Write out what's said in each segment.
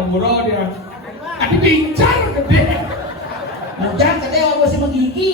umroh dia. Tapi diincar gede. Mudah gede apa sih menggigi?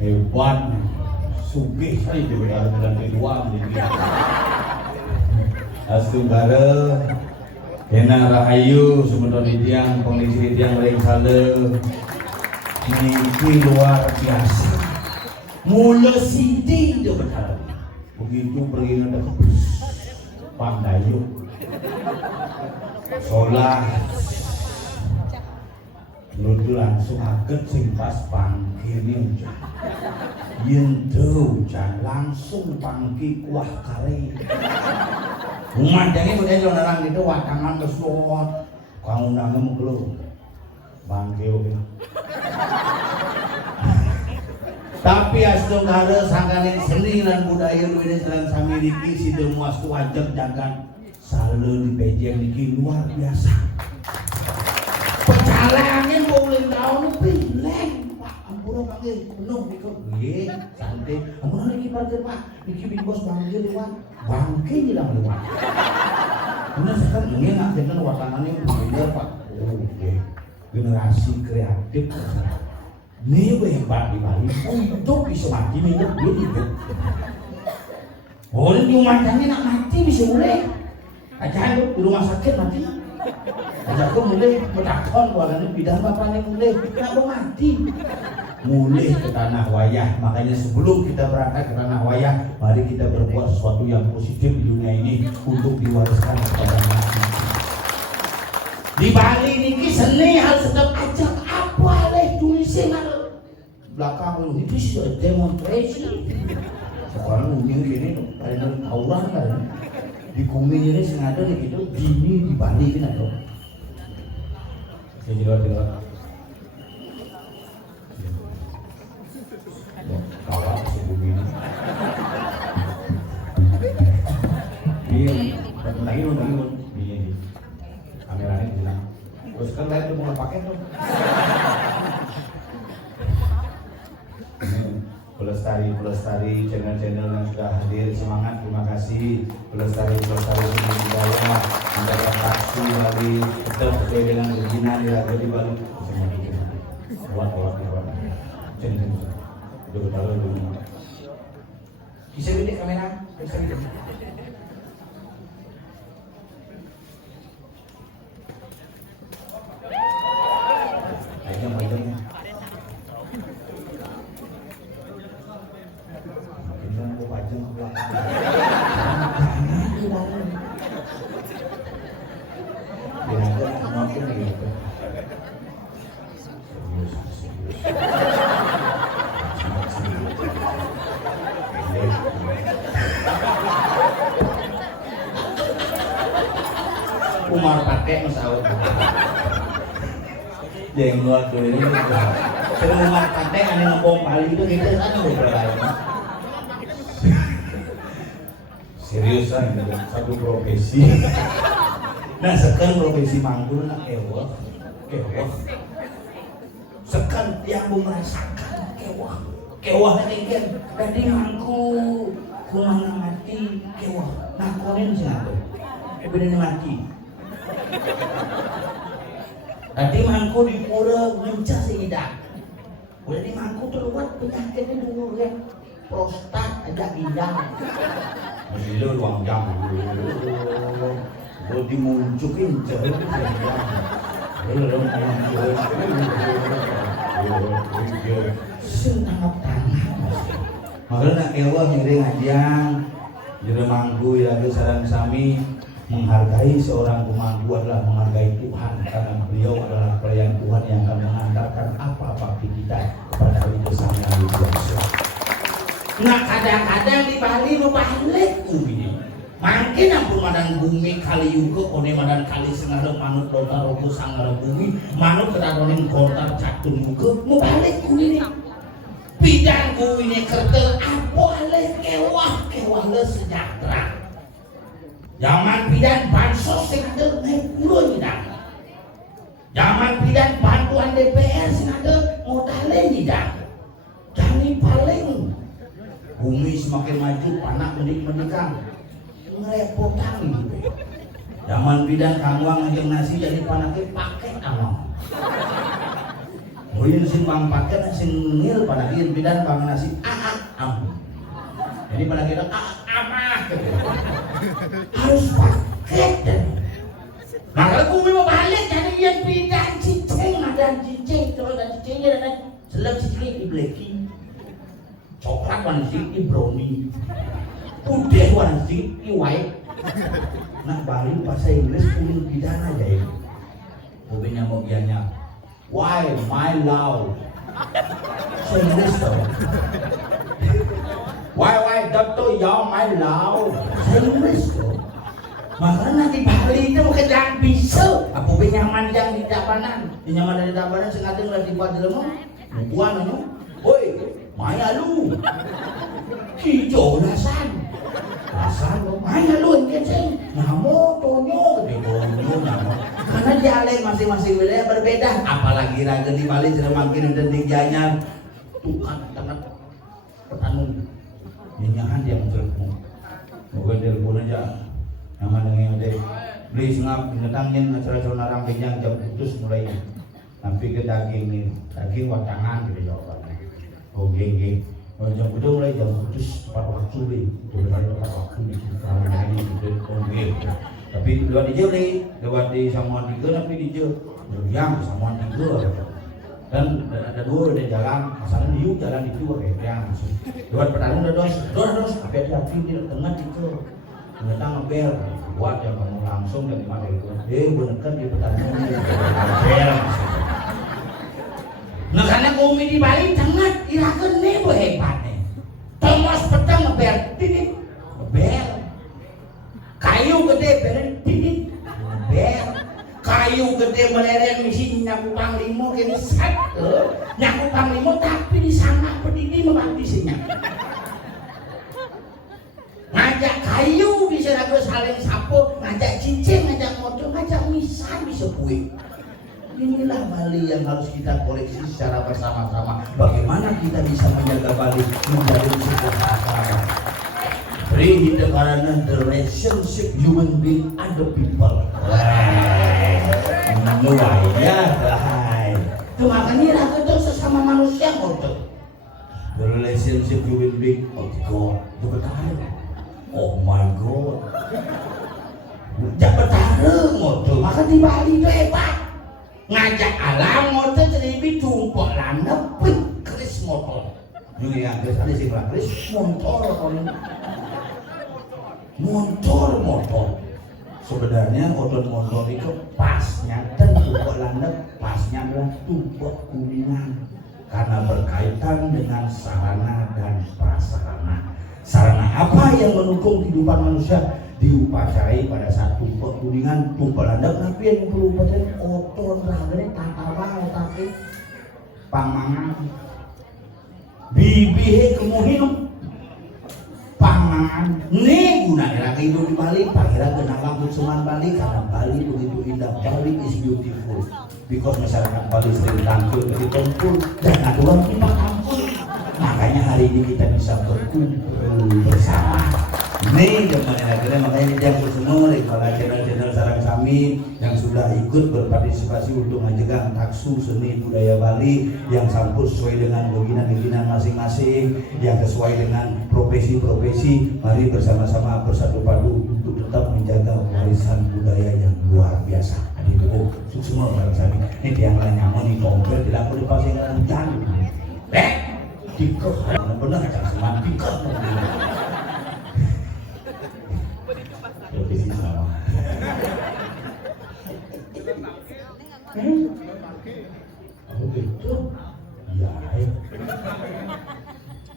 Hebat, sugih saya di benar-benar keduaan ini. Astunggara, Hena Rahayu, Sumedon Tiang, Pengisi Tiang Ring Sale, ini luar biasa. Mula sidi dia benar. Begitu pergi ke Pandayu, sholat, lu langsung aget sing pas pangkirnya hujan. Yentu hujan langsung pangki kuah kari. Umandangnya udah jalan orang gitu wakangan kesuat. Kau undangnya mau keluar bangki oke. Tapi astunggara sangkanin seni dan budaya lu ini jalan samiriki si demuas wajib jagat selalu di pejeng niki luar biasa. Pecalai angin boleh tahun pilih Pak ampun panggil penuh ikut nggih santai ampun niki parkir Pak niki big bos panggil lewat bangke hilang lewat bener sekarang ini nak dengan watanannya bener Pak oh nggih generasi kreatif ini hebat di Bali untuk bisa mati hidup dia hidup boleh di umandangnya nak mati bisa mulai aja di rumah sakit mati aja aku mulai bertakon warnanya bidang bapaknya mulai kenapa mati mulai ke tanah wayah. Makanya sebelum kita berangkat ke tanah wayah, mari kita berbuat sesuatu yang positif di dunia ini untuk diwariskan kepada anak. Di Bali ini seni harus tetap ajak apa leh tulisan belakang lu itu sudah demonstrasi. Sekarang mungkin gini ada tawuran kan di Kuming ini sengaja gitu gini di Bali kan ada. Saya juga kawat sebumi ini. Iya, lagi ini kameranya bilang, terus kan lihat tuh mau pakai tuh. Pelestari channel-channel yang sudah hadir, semangat, terima kasih pelestari budaya menjaga taksi Bali tetap sesuai dengan begina dilakukan di Bali. Kuat channel udah bertaruh dulu. Bisa beda kamera, bisa beda. Ayo. Umar pakai masawat. Jenggot tuh ini. Kalau Umar pakai aneh ngebom kali itu kita kan beberapa. Seriusan satu profesi. Nah sekarang profesi manggur nak ewah. Sekarang yang merasakan kewah kan tadi mangku kumana mati kewah nakonin siapa bener mati tadi mangku di pura mencah sehingga udah di mangku terluat penyakitnya dulu kan prostat agak ginjal masih lu ruang jam udah dimuncukin jauh senang makanya nak ewa nyeri ngajian jadi manggu ya saran sami menghargai seorang pemanggu adalah menghargai Tuhan karena beliau adalah pelayan Tuhan yang akan mengantarkan apa-apa kita kepada itu sang yang luar biasa. Nah kadang-kadang di Bali lu balik ini makin ampun madan bumi kali yuga kone madan kali sengaja manut lontar rogo sangar bumi manut kedadonin kontar catun yuga mau balik ini bidang ini kertel apa alih kewah le sejahtera zaman bidang bansos sengaja naik pulau tidak zaman bidang bantuan DPR sengaja modalnya tidak jadi paling bumi semakin maju panak menikah ngerepotan gitu. Zaman bidang kangwang aja nasi jadi panaknya pakai amang. Mungkin sin bang pakai nasi ngil panakin bidang bang nasi am. Jadi pada kita amah gitu. Harus pakai dan. Nah kalau bumi mau balik jadi yang bidang cicing ada cicing terus ada cicingnya dan seleb cicing di blacking. Coklat manis di brownie. Udah wansi, white. Nak Bali bahasa Inggris punya pidana aja ini. Mobilnya mogiannya, why my love? Saya Inggris tau. Why doctor ya my love? Saya Inggris tau. Makanya nanti Bali itu bukan jangan bisa. Apa nyaman yang di dapanan? Nyaman dari dapanan sengaja nggak dibuat di rumah. Bukan aja. Woi, Maya lu. Hijau lasan. Lasan lo, Maya lu yang sih. Namo, tonyo, gede tonyo, namo. Karena dialek masing-masing wilayah berbeda. Apalagi raga di Bali sudah makin dan tingginya. Tuhan tangan pertanu. Nyanyahan dia menjelmu. Mungkin telepon aja. Nama dengan ada. Beli sengap, ngetangin acara-acara narang kenyang jam putus mulai. Sampai ke daging nih, daging watangan gitu jawabannya. Oh geng. Jam udah mulai jam putus tepat waktu nih, udah tepat waktu nih. Karena ini sudah konggeng. Tapi lewat di jauh lewat di Samuan Tiga, tapi di jauh yang Samuan Tiga. Dan ada dua udah jalan, masalahnya di jalan itu kayak yang lewat Petarung udah dos, hati-hati di tengah itu. Ternyata ngebel, buat yang kamu langsung dari mana itu. Bener kan di Petarung ngebel. Nah karena bumi di Bali sangat irakan nih hebatnya. Thomas petang ngebel, titit, ngebel. Kayu gede beren, titit, ngebel. Kayu gede meleren misi nyaku panglimo kini set, nyaku panglimo tapi di sana pedidi membantisinya. Ngajak kayu bisa ragu saling sapu, ngajak cincin, ngajak motor, ngajak misan bisa buih. Inilah Bali yang harus kita koreksi secara bersama-sama. Bagaimana kita bisa menjaga Bali menjadi sebuah masyarakat. Bring the karena the relationship human being and the people. Mulai ya, itu makanya ragu itu sesama manusia kotor. The relationship human being of God. Oh my God. Jangan bertarung kotor. Maka di Bali itu hebat. Ngajak alam motor jadi tumpuk lana pun keris motor. Ini yang keris sih keris motor. Sebenarnya motor itu pasnya dan tumpuk lana pasnya adalah tumpuk kuningan karena berkaitan dengan sarana dan prasarana. Sarana apa yang mendukung kehidupan manusia diupacarai pada saat tumpuk kuningan pumpalandap tapi yang perlu paten kotor ragane tata bae tapi pangangan bibihe kemuhinom pangan nih gunanya lagi hidup di Bali pangeran kenal langsung seman Bali karena Bali begitu indah. Bali is beautiful because masyarakat Bali sering tampil di tempur dan aturan kita tampil, makanya hari ini kita bisa berkumpul bersama nih zaman akhirnya. Makanya dia semua kepala channel-channel sarang sami yang sudah ikut berpartisipasi untuk menjaga taksu seni budaya Bali yang sampul sesuai dengan bagian-bagian masing-masing, yang sesuai dengan profesi-profesi. Mari bersama-sama bersatu padu untuk tetap menjaga warisan budaya yang luar biasa. Adik itu semua barang sami. Ini tiang lain nyaman nih kompel tidak perlu pasang hujan. Dikok benar aja seman dikok. Profesi sama. Oh gitu? Ya,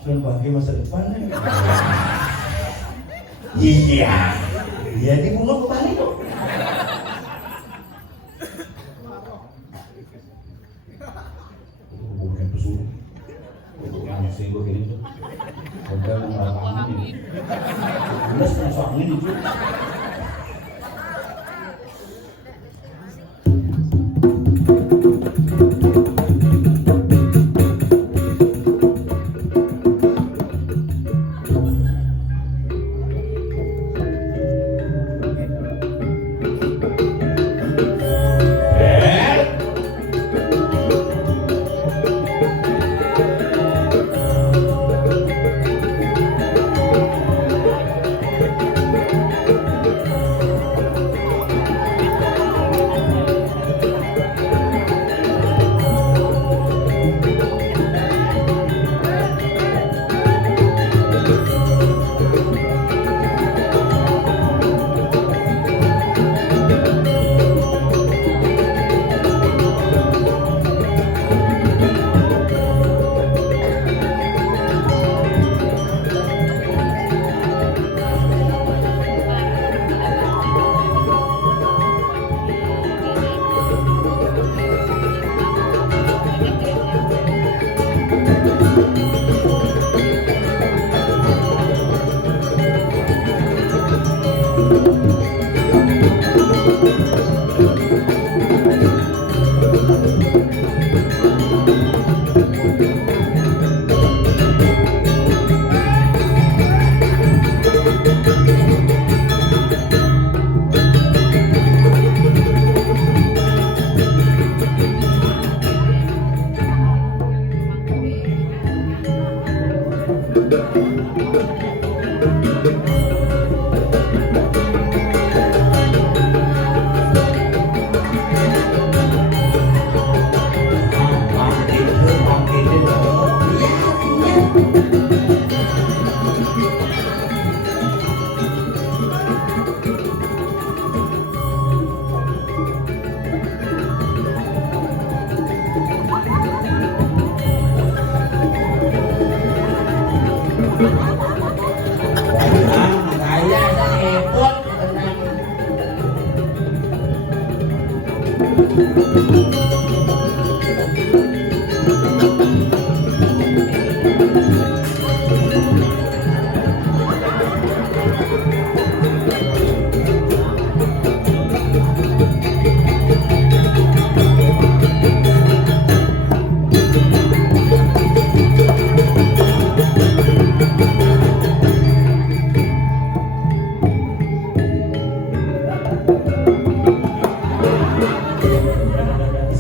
sudah bagi masa depan. Iya, iya di bunga kembali dong. Bukan pesuruh, bukan singgung gini tuh. Bukan melakukan ini. Udah sekarang ini tuh.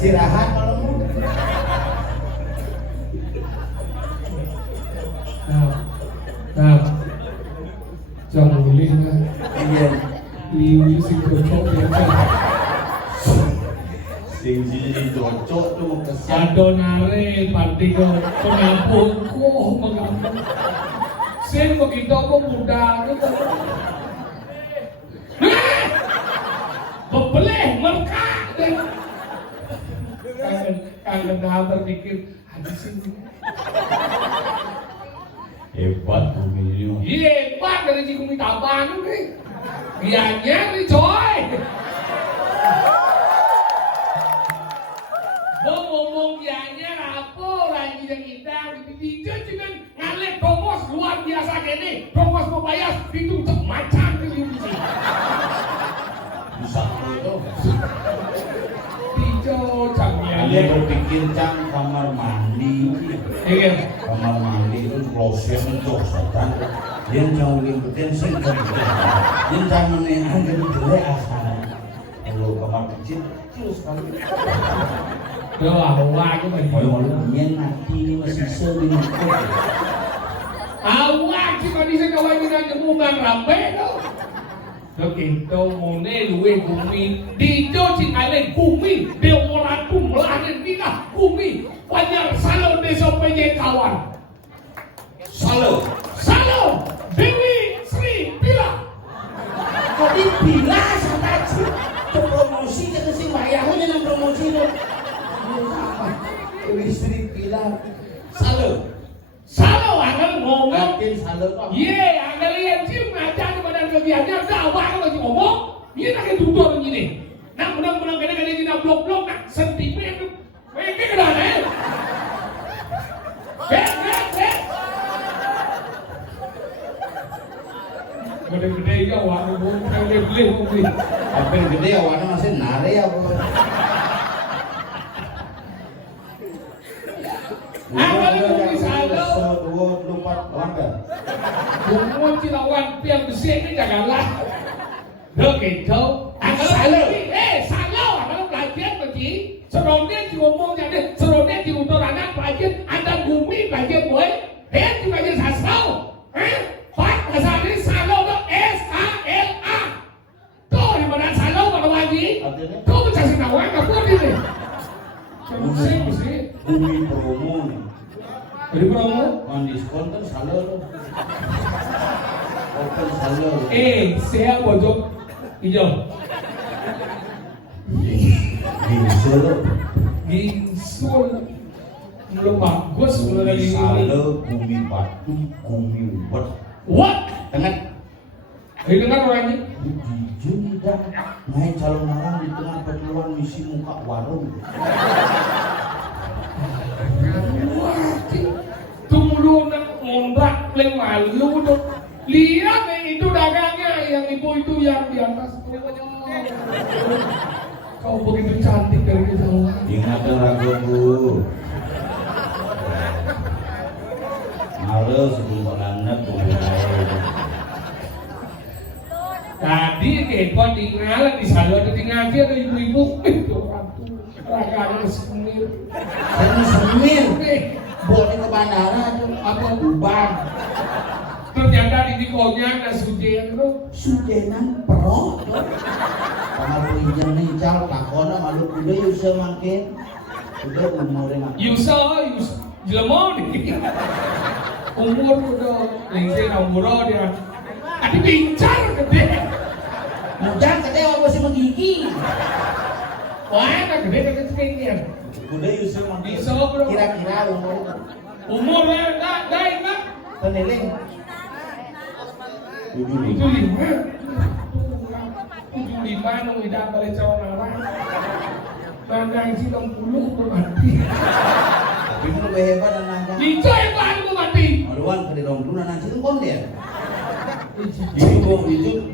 Istirahat malam. Nah, jangan boleh lah. Iya. Ini sing cocok ya kan. Sing sini cocok tuh kesan. Adonare partigo pengampungku mengampun. Sing begitu aku muda gitu. Bebeleh merka. Kangen berpikir habis ini. Hebat bumi ini. Hebat dari cikgu minta bangun nih. Biarnya nih coy. tuh. Dijo jamnya. Anda berpikir cang kamar mandi. Iya. Kamar mandi itu kloset itu setan. Dia jauh lebih penting kan. Dia jangan menehan jadi jelek asal. Kalau kamar kecil sekali. Awak itu masih Kalau nanti ini masih sering. awak sih kalau bisa kawan kita nyemuman rambe tuh. Begitu mone luwe bumi dijo sing ale bumi demolan kumlanen kita bumi banyak salo desa penye kawan salo Dewi Sri Bila Tadi bila sampai promosi ke si wayahnya nang promosi lo. Listrik bilang salo angel ngomong yakin salah kok. ye angel yang cium ngajar kepada kebiasaan dakwah lagi ngomong ini nak tutur ini nak menang kadang-kadang kita blok-blok nak sentimen tu mereka kedah gede-gede ya warna beli Apa yang gede awannya masih nare apa? Bumbu Cilawan yang besar ini janganlah begitu salah kalau pelajaran begini seronoknya diomongnya seronoknya diutarakan pelajaran ada bumi pelajaran boy di pelajaran sastra Pak bahasa ini salah itu S-A-L-A tuh di mana salah pada wajib tuh bisa sinawan apa ini mesti Bumi promo. Jadi promo Diskon kan salah tuh. Open salah. Saya bojok hijau Ginsul belum bagus belum lagi salah bumi batu bumi ubat. What? Dengar? Ini dengar orang ini? Jujur dah main calon orang di tengah pertemuan misi muka warung. Tunggu nak ngontrak malu tuh. Lihat itu dagangnya yang ibu itu yang di atas. Kau begitu cantik dari kejauhan. Ingat raguku. Malu sebelum anak Tadi kepon tinggal di sana ada tinggal dia ada ibu-ibu itu raganya semir. Semir. Boleh ke bandara tuh apa ubah. Ternyata di konya ada sujen tuh. Sujenan pro tuh. Kamar pinjam nih cal takona malu udah yusa makin. Udah umurnya Yusa jelema nih. Umur udah lengse umur dia. Tadi pincar gede. Mujang gede apa sih menggigi? Wah, gede ketinggian. udah yusa makin. Bisa bro. Kira-kira Umur enggak Peneling 75. 75 nung idah balik calon orang. Nandang si 60 bermati. Tapi lu lebih hebat dan nangka. Itu hebat bermati. Maluan ke di dong dulu nanti itu kon dia. Itu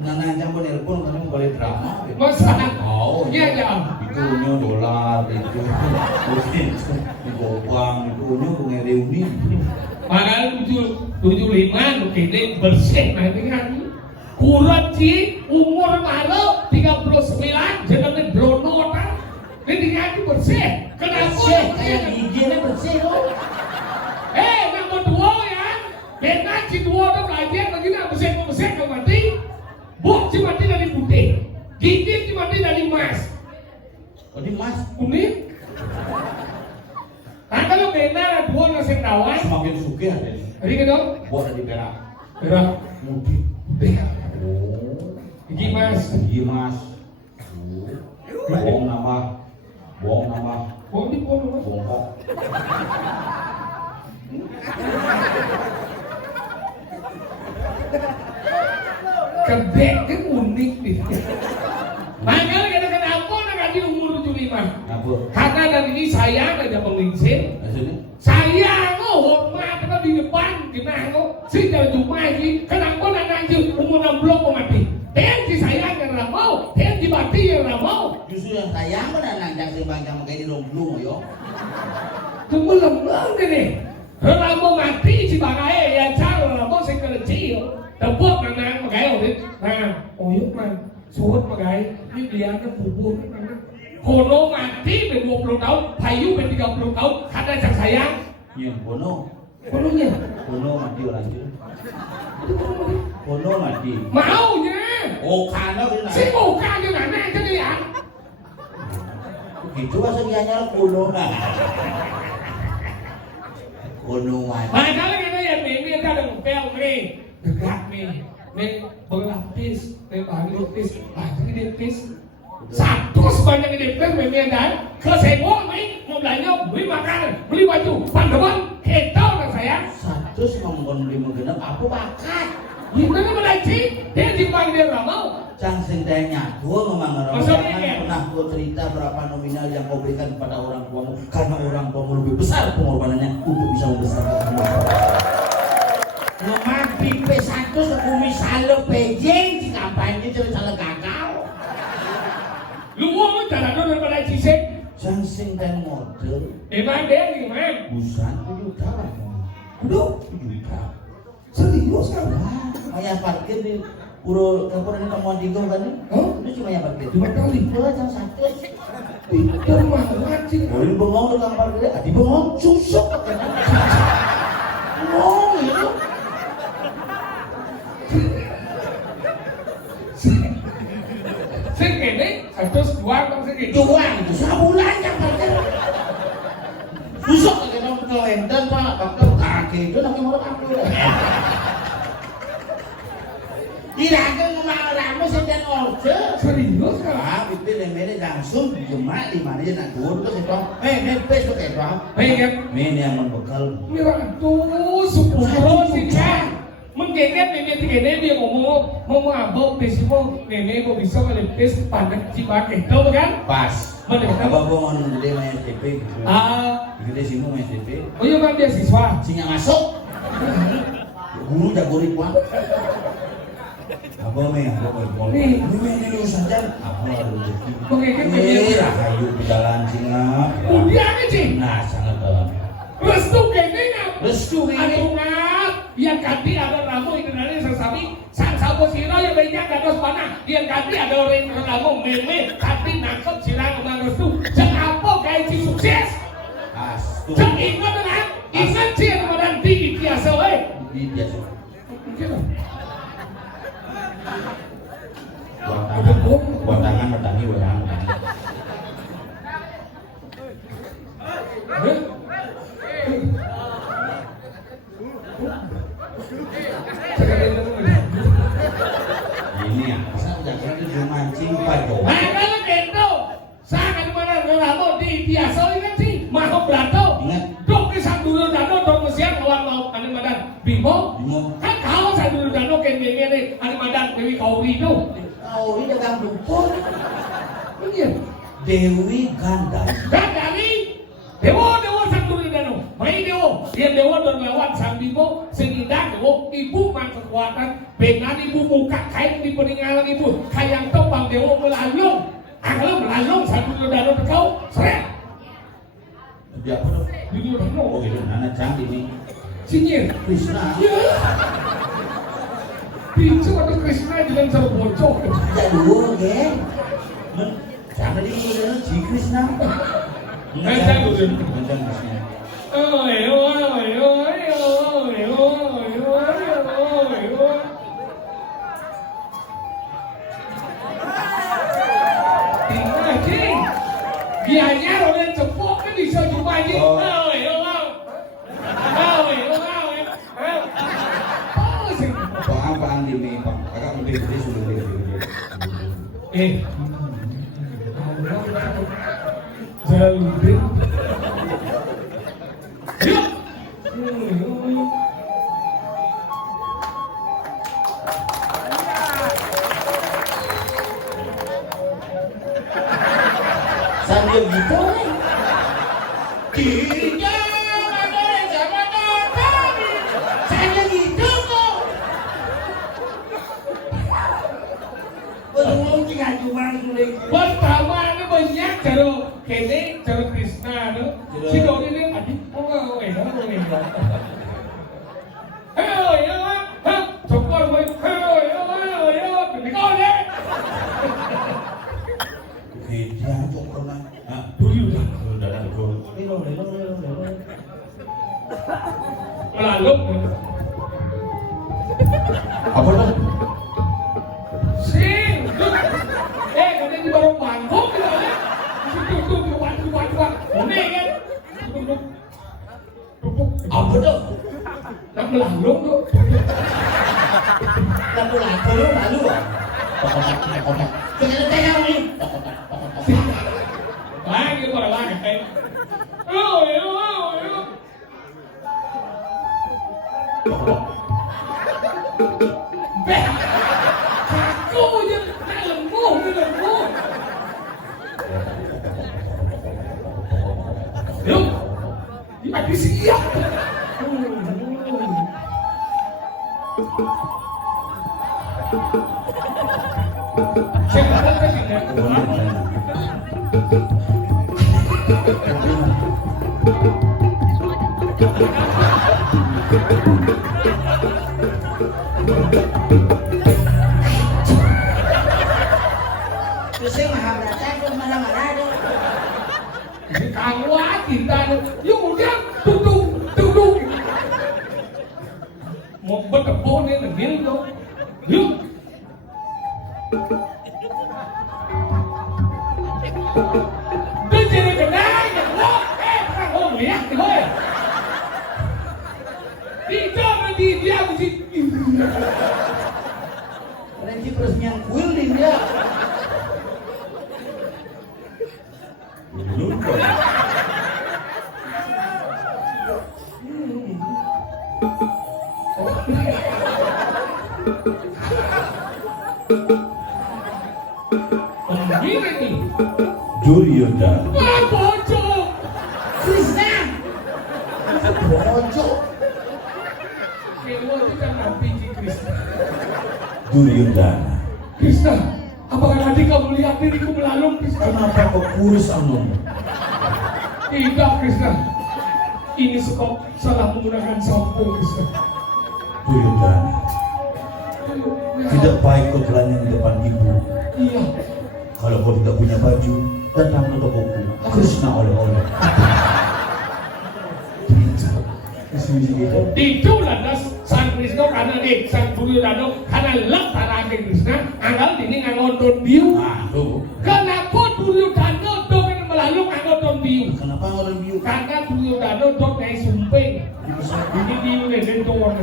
nanti pun telepon karena mau balik drama. Masa? Oh Iya ya. Itu nyo dolar itu. Di Gopang itu nyo pengen reuni. Padahal 75 nu kene bersih nanti kan. Kurang sih umur malu 39 jenenge brono ta. Ini ngaji bersih. Kenapa? Kayak giginya bersih loh. Nomor 2 ya. Dengan si 2 tu belajar begini bersih ke mati. Buk si mati dari putih. Gigi si mati dari emas. Oh di mas. Kuning. Nah kalau benar 2 nasi kawan. Semakin sugih ada nih. Jadi kan dong? Buat di perak. Berak. Mudik. Oh. Gigi mas. Gigi mas. Bohong nama. Oh di pun mas. Bongkok. Kedek kan unik nih. Makanya kadang-kadang apa nak di umur 75. Apa? Karena dari ini saya ada pemimpin. Maksudnya? Saya hormat kan di depan gimana kok si jalan cuma ini kenapa nak anjir umur 60 mau mati dan si saya nggak mau dan di mati ya là mau. Justru yang sayang mana nanjang si bangcang kayak di romblung yo. Tunggu lembang deh nih. Kalau mau mati si bagai ya cara là mau sinh cái chi. Tebuk nang bagai orang. Nah, oyuk man. Suốt bagai ini dia kan kubur kan. Kono mati 20 tahun, Payu 30 tahun, karena jangan sayang. Iya, Bono. Kononya. Bono mati orang itu. Bono mati. Maunya. Oh, karena benar. Si muka như là nè cho đi ạ. Gitu bahasa dianya Bono. Bono mati. Bài đó là cái này mình ra được keo mình được gạt mình berlapis, mình berlapis, cái lapis. Satu sebanyak ini kan memang ada. Kesemua ini mau belanja, beli makanan, beli baju, pandangan, kita orang saya. Satu sih mau beli menggenap apa bakat? Gimana belajar? Dia timbang dia nggak mau. Cang sendanya, gua memang orang Maksudnya jangan ya? pernah gua cerita berapa nominal yang kau berikan kepada orang tuamu karena orang tuamu lebih besar pengorbanannya untuk bisa membesarkan kamu. Memang pipe satu sekumi salo pejeng di kampanye jadi salah kakao. Lu mau cara dulu daripada cisek. Cang sendang model, Emang dia gimana? busan 7 juta. Udah 7 juta. Serius kan? Maya parkir di Puro Kampung ini temuan tiga kan nih? Itu cuma yang parkir. Dua kali. Dua jam satu. Pinter banget sih. Oh ini bengong tukang parkir, di bengong susuk kan? Bengong itu. Segini, 102 kan segini. Juang itu sabulan yang parkir. Susuk kan ke Lenden pak, bakal kaki itu nanti mau parkir. Irakan ngomong ramu sedang order. Serius kan? Ah, itu lemere langsung cuma di mana dia nak turun terus itu. Pes tu kayak apa? Kan? Ini yang membekal. Mirato, sepuluh sih kan? Menggenet nenek nenek dia ngomong abang besok nenek mau bisa melepes pandang cibakai, tahu kan? Pas. Mana kata? Abang mau gede main STP. Gede sih mau main STP. Oh iya kan dia siswa. Sinya masuk. Guru jago ribuan. Abang main, abang Nih. Ini lulusan jam. Abang ada rezeki. Menggenet nenek. Rahayu di jalan singa. Udah aja. Nah, sangat dalam. Restu keningnya. Restu ini. Aduh ngap, yang ganti ada ramu itu dari sesami, sang sabu siro yang banyak ada panah, yang ganti ada orang yang ramu meme, ganti nangkep silang sama restu, jangan apa kayak si sukses, Astu. jangan ingat kan, ingat sih yang badan tinggi biasa weh. Di biasa. Buat tangan bertani orang. Ini ya, saya jangan itu mancing padu. Nah kalau gitu, sangat mana ramu di biasa ini sih, mau berantem, Ingat, dok di dulu dano dok mesian lawan mau ane madan bimo. Bimo. Kan kau dulu dano kene ane madan Dewi Kauri itu. Kau ini dagang dukun. Iya. Dewi Gandai. Dan dari dewa dulu dano. Mai dia dewa dan lewat sang bimo sehingga dewa ibu mang kekuatan dengan ibu muka kain di peninggalan ibu kayak topang dewa melalung. Melalung sang dulu dano kau seret. Dia apa tuh? Dulu dano. Oh gitu, anak canggih ini. Sinyir. Krishna. Ya. Pintu atau Krishna dengan terbocor. Tidak dulu, ya. Jangan dulu, si Krishna. Mencang dulu. Mencang Krishna. Biarnya orang cepok kan bisa jumpa aja. Apaan di ini, Pak? Kakak gede-gede sudah gede-gede. Jaludin. Sambil gitu, Tidak ada zaman kami. Saya gitu kok. Belum tinggal cuma sulit Pertama ini banyak jaro kene jaro Krishna no. Si Doni ini adik Cokor boy. Ini kau deh. Dia cokor mah. Dulu Udah gol. Lalu Apa tuh? sing katanya di barang bangkok gitu ya. Situ buat. Ini kan. Apa tuh? Nak melalung tuh. Lalu. Kotak. Jangan tanya ini. Lagi para lagi kayak. Beh. Aku je nak lembuh. Yuk. Dia siap. Terus saya marah-marah deh. Kawat kita yuk udah tutup. Mau berkebun ni negil tu. Yuk. Dia jadi kenal je. Oh, lihat ni boy. Dia mesti. Nanti peresmian kuil di dia. Ini ni. Duryodhana. Wah, bocor. Krishna. Bocor. Keluar tu kan nabi Krishna. Duryodhana. Krishna, apakah tadi kamu lihat diriku melalung Krishna? Kenapa kau kurus amun? Tidak Krishna. Ini sebab salah menggunakan sampo Krishna. Duryodhana. Tidak baik kau telanjang di depan ibu. Iya. Kalau kau tidak punya baju, datang ke tokoku. Krishna oleh-oleh. Itu lantas Sang Krishna karena Sang Duryodhana karena lentara Krishna anggal ini ngonton biu. Tuh. Kenapa Duryodhana domen melalung ngonton biu? Kenapa orang biu? Karena Duryodhana dok naik sumpeng. Ini biu leden tuan.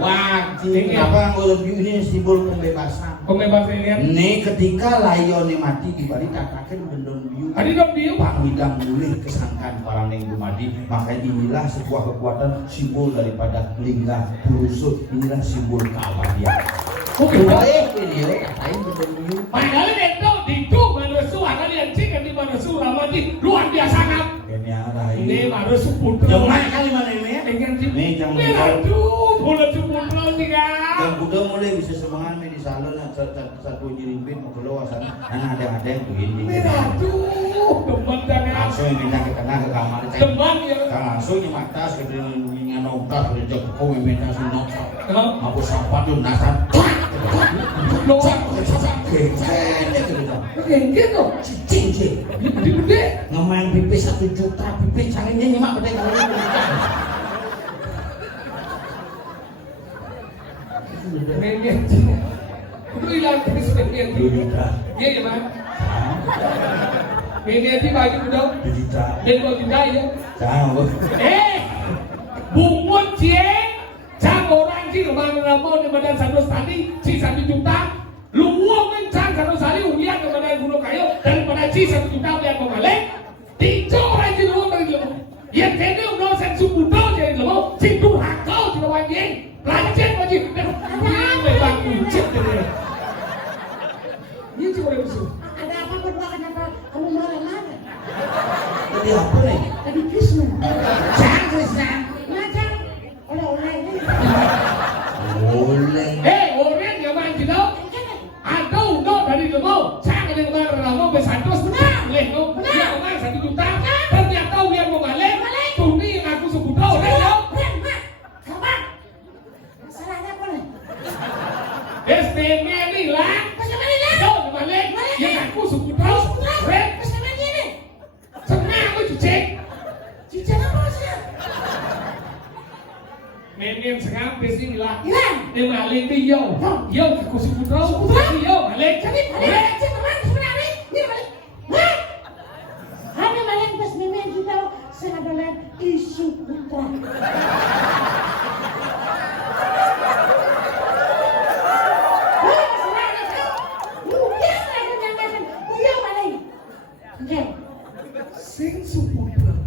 Wah, kenapa orang biu ini simbol pembebasan? Pembebasan ini. Ini ketika layone mati dibalik katakan bendon biu. Adi dok biu. Pangidang mulih kesangkan para neng dumadi. Maka inilah sebuah kekuatan simbol daripada lingga purusut. Inilah simbol keabadian. Oke. Baik ini katain bendon biu. Padahal itu manusia akan yang cik di manusia ramadi luar biasa kan? Ini arah Ini ini. manusia putra. Jangan kali mana ini ya? Dengan cik. Nih jangan. Aduh, bola putra sih kan? Dan kuda mulai bisa semangat di salon satu jirimpin mau keluar sana. Ada yang begini. Aduh, teman jangan. Langsung yang pindah ke tengah ke kamar. Teman ya. Kan langsung nyemak tas ke dengan nongkas ke joko meminta sunok. Hah? Aku sapa tuh nasan. Losak. Kayak gitu. cicing sih. Gede. Ngemain pipis 1 juta pipis canggihnya nyemak pada yang Media. Itu hilang terus media. Iya ya bang. Media di baju udah. Dan mau tidak ya. Bungut cie. Cang orang sih kemana ramon di badan 100 tadi si 1 juta. Luang mencang 100 hari ulian ke badan gunung kayu daripada si 1 juta ulian kembali. Tiga orang sih luang dari lembu. Yang kene udah sensu budo jadi lembu. Si durhaka si lewangin. Lancet lagi. Memang kucing gitu. Ini cuma musuh. Ada apa berdua kenapa kamu marah-marah? Jadi apa nih? Tadi Krishna. Jangan Krishna. Macam oleh-oleh ini. Boleh. Orang yang main kita ada udah dari lembu. Jangan ada kemana mau besantos boleh no dia kemarin 1 juta ternyata dia mau balik Tuni yang aku sebut tahu Kapan? Masalahnya apa nih? SPM ini lah tahu balik yang aku sebut tahu Masalahnya ini. senang aku cicek Apa sih? Mem senang pesi lah Hilang. dia balik dia yo aku sebut tahu yo balik Jadi balik aja teman sebenarnya. Ini balik. Hah? Ada balik pas memang kita adalah isu putra. sing sebut tahu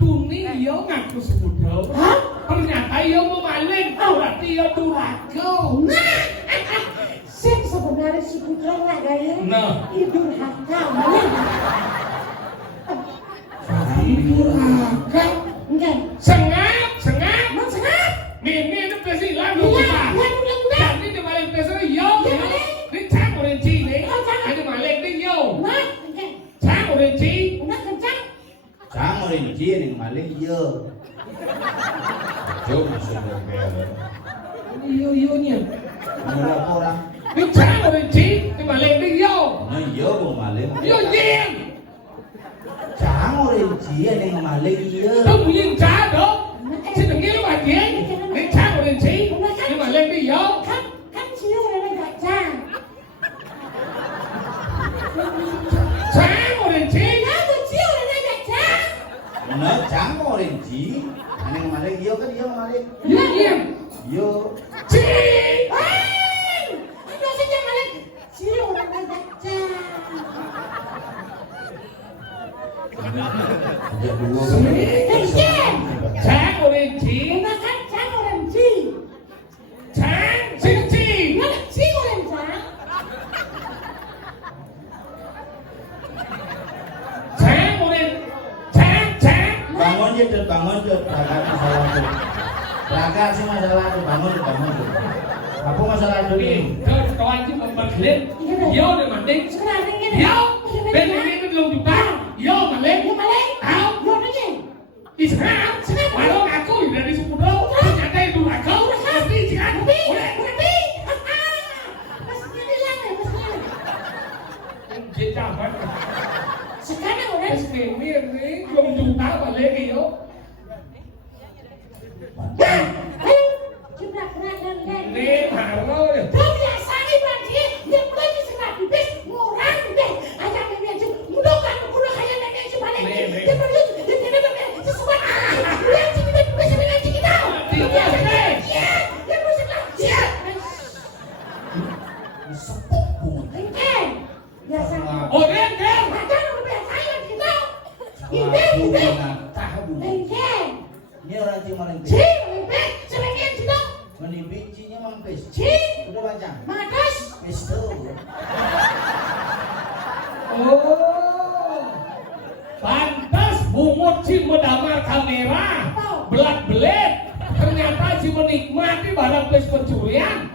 Tuni yo ngaku sebut tahu ternyata yo mau balik berarti yo durhaka Sing sebenarnya si putra nggak gaya. nah Ibu haka mana? durhaka Enggak. Sengap Mau sengat? Mimi itu pesi lah Iya, udah. jadi di balik pesi yo ini cang orange nih ada balik nih yo Nah, enggak. cang orange Udah kencang. Sang orange ning maling ieu. Jom masuk bel. yo nya Murah orang. ini cang orange di balik nih yo Nah ieu mau maling. yo yen Sang orange ning maling ieu. không yen cha đó xin đừng nghe bà kia ini cang orange di balik nih yo Kan siu udah enggak cang. cang orange Kamu siu udah enggak cang. Nah sang orange ning maling ieu kan ieu maling. yo yen Ieu ci Aduh, sih jangan lagi. Siu udah enggak cang. ya dua. Kencang. cang orange Udah kan cang orang ci. cang ci Mana ci orang cang? cang orange cang Bangun je, Raga masalah tu. Raga sih masalah tu, bangun je. Apa masalah tu ni? Thôi, có anh chứ mà bật lên Vô để mà đi Sekarang ini nih. Vô Bên này đi bên lùng chúng ta Vô mà lên Yang balik. Áo Yo aja. Đi sekarang Mà lo ngaku dari suku đâu Ternyata itu ngaku Tapi jangan Boleh Masnya bilang ya, masnya. Dia cabat Sekarang udah. SPM ini lùng chúng ta mà lên kìa Ayo, ciprat-ciprat dan lain. Ini halo Kebiasaan banjir, dia pergi sekarang bibis, ngurang deh. Ajak bibis aja, mudahkan, udah kayak nenek si balik. Dia pergi, dia tidak bibis, sesuatu. Dia sih kita bibis dengan kita. Kebiasaan, iya, dia bibis lah, iya. Sepok bunga. Engkau, biasa. Ôi đen đen Macam udah biasa yang kita. Bibis, bibis. Engkau, Ini orang cuma maling. cing, bibis, sebagian kita. Menibik cinya mampis. Cing, Udah panjang. matas. Pistol. Oh pantas bungut si mendamar kamera belat-belet ternyata si menikmati barang bes pencurian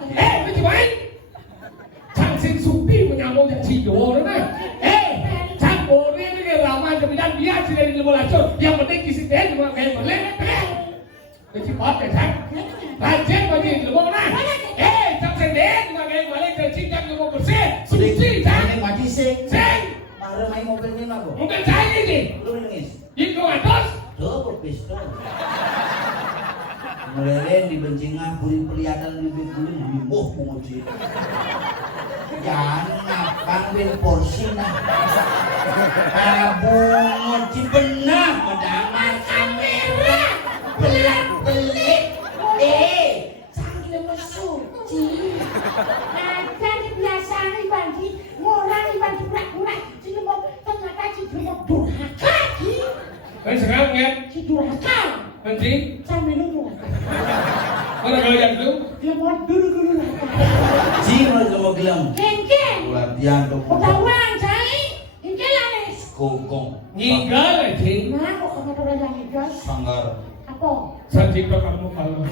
itu baik Cang sing supi menyambung yang si Jowo Cang Bori ini ramah kemudian dia sudah di lembu lacur yang penting kisi teh cuma kayak belet keci pot ya Cang rajin bagi di lembu nah Cang sendiri cuma kayak belet keci Cang lembu bersih suci Cang Ini mati sing. Cang Ada main mobil ni apa? mungkin saya ini Lu nangis. itu atas Tuh pistol. Meleren di bencingah puri pelihatan bibit bulu bimboh penguji. Jangan panggil porsi nah. Abung uji benar mendamar kamera. Pelit-pelit. Sambil mesuci. Ada kebiasaan banjir, ngorang banjir pura-pura. Si lembu ternyata si lembu durhaka. kan sekarang ya Si durhaka. nanti Sambil nunggu. mana kalau yang itu Lembu dulu laka. Cing lo mau gelam. Kengkeng. Latihan tuh. Udah uang cai. Kengkeng lanes. Kokong. nyinggal aja Nah, kok kamu ada lagi guys? Sanggar. Apa? sanjika kamu kalau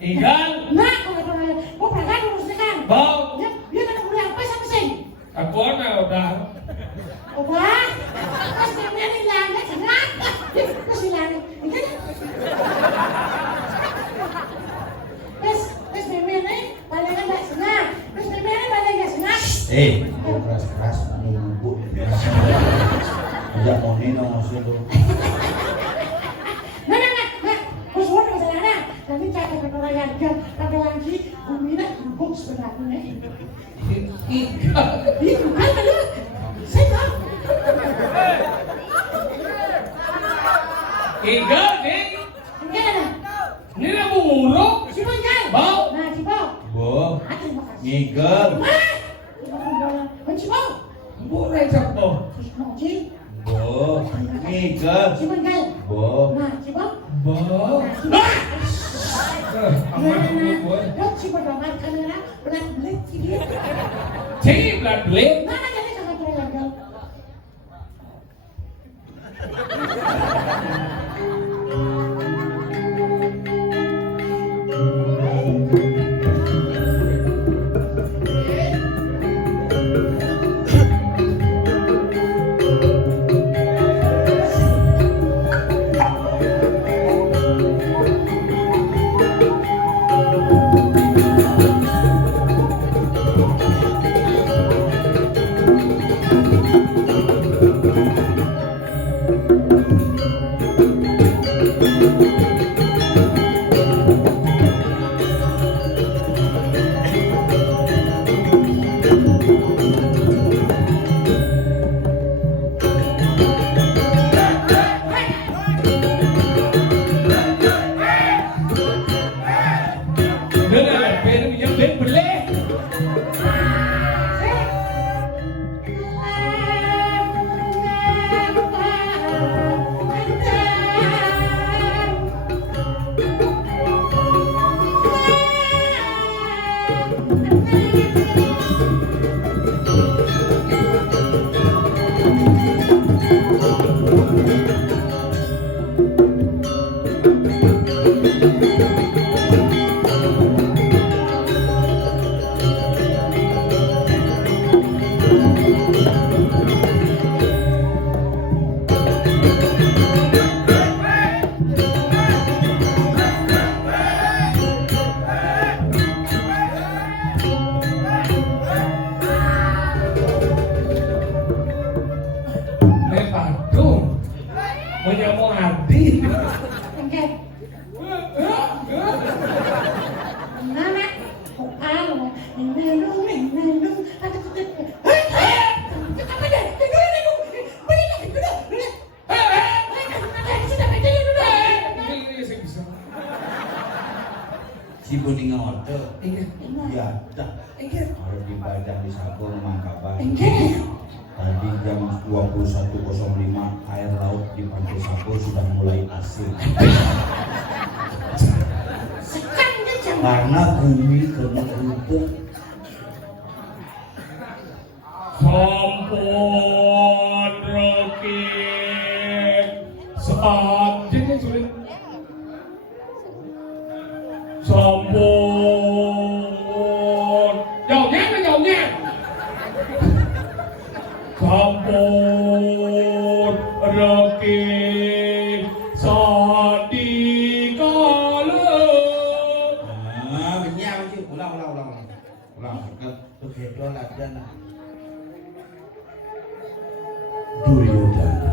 nyinggal Nah, kok ada lagi? Mau berangkat urus sekarang. bau Ya, dia kan udah apa Bona udah. Wah, pas memang hilangnya kenapa? Pas hilangnya, kan? Pas memangnya paling nggak senang. Pas memangnya paling nggak senang. Keras-keras nunggu. Ajak mau nino maksud tuh. Nah. Pas orang masalahnya, nanti cakap dengan orang yang kan, tapi lagi bumina buk sebenarnya. Itu kan betul. Saya tahu. Enggak, Dik. Enggak ada. Ini lah buruk. Si Bangkai. Bau. Nah, si Bau. Bo, Terima kasih. ngiger. Si Bau. Buruk siapa? Terus mau si. Bo, ngiger. Si Bangkai. Bo, Nah, si Bau. Bau. Nah, si Bau. Aman dulu, boy. Dok, si Bangkai kamera belat-belat si dia. Cik, belat-belit. Mana jadi sama orang gagal? Si Boninga Hotel. Iya, dah. Harus dibaca di Sabung Mangkaban. Tadi jam 21.05 air laut di Pantai Sabung sudah mulai asin. Karena bumi kena kerupuk. Sampun rokin saat jadi sulit. Sampun jauhnya. Sampun rokin saat dikala. Benyam sih, ulang. Tuh hedon latihan. Duryodhana.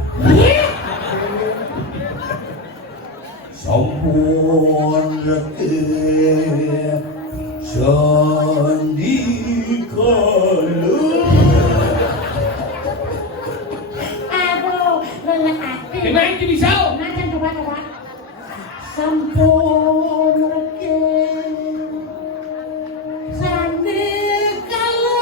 Sampun rekep sandikala. Aduh, lelah hati. Gimana ini bisa? Nanti coba. Sampun rekep sandikala.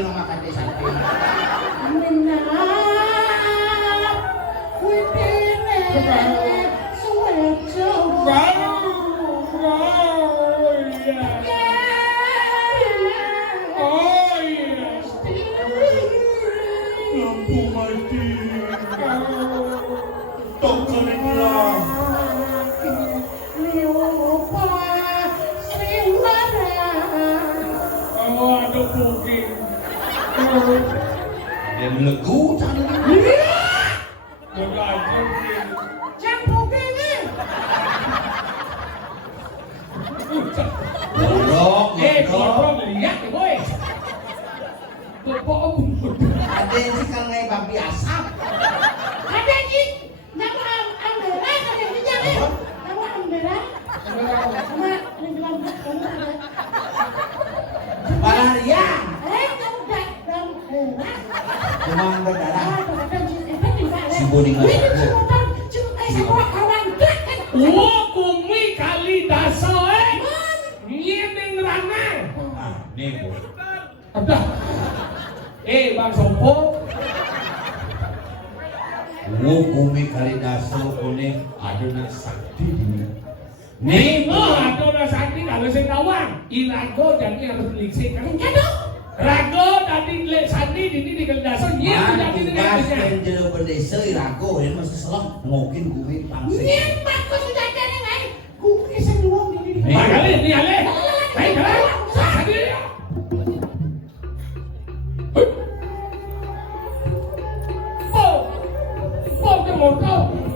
nama kate sate. Menang, kuwi pene, suwejo. Lampu mati. Tokon pulang. Lupa Sriwara. Oh, ada booking. Dia melegu cari. Enggak booking. Campuke ni. Godok, Godok lihat ya, boy. Bapak aku. Ada yang sih kalau ngai babi asap. Ada ni nama Ambera ada ni jadi. Nama Ambera. Nama ni bilang ada. Malaria. Kamu dah Ambera. Demam berdarah. Si Si Bodi nggak Wah, kumi kali daso Nyiring rana. Ah, nih bu. Ada. Bang Sompo. Kumi kali daso kune adonan sakti ini. Nih, ada orang sakti kalau saya kawang. Irago dan ini harus diliksekan. Rago tadi lek sandi dini di keldaso nyiring jadi ini Tugas habisnya. yang jero berdesa irago ini masih selang mungkin kumi pangsi. Makanya ini ale. Baik, ale. Sandi. Oh, dia mau tahu.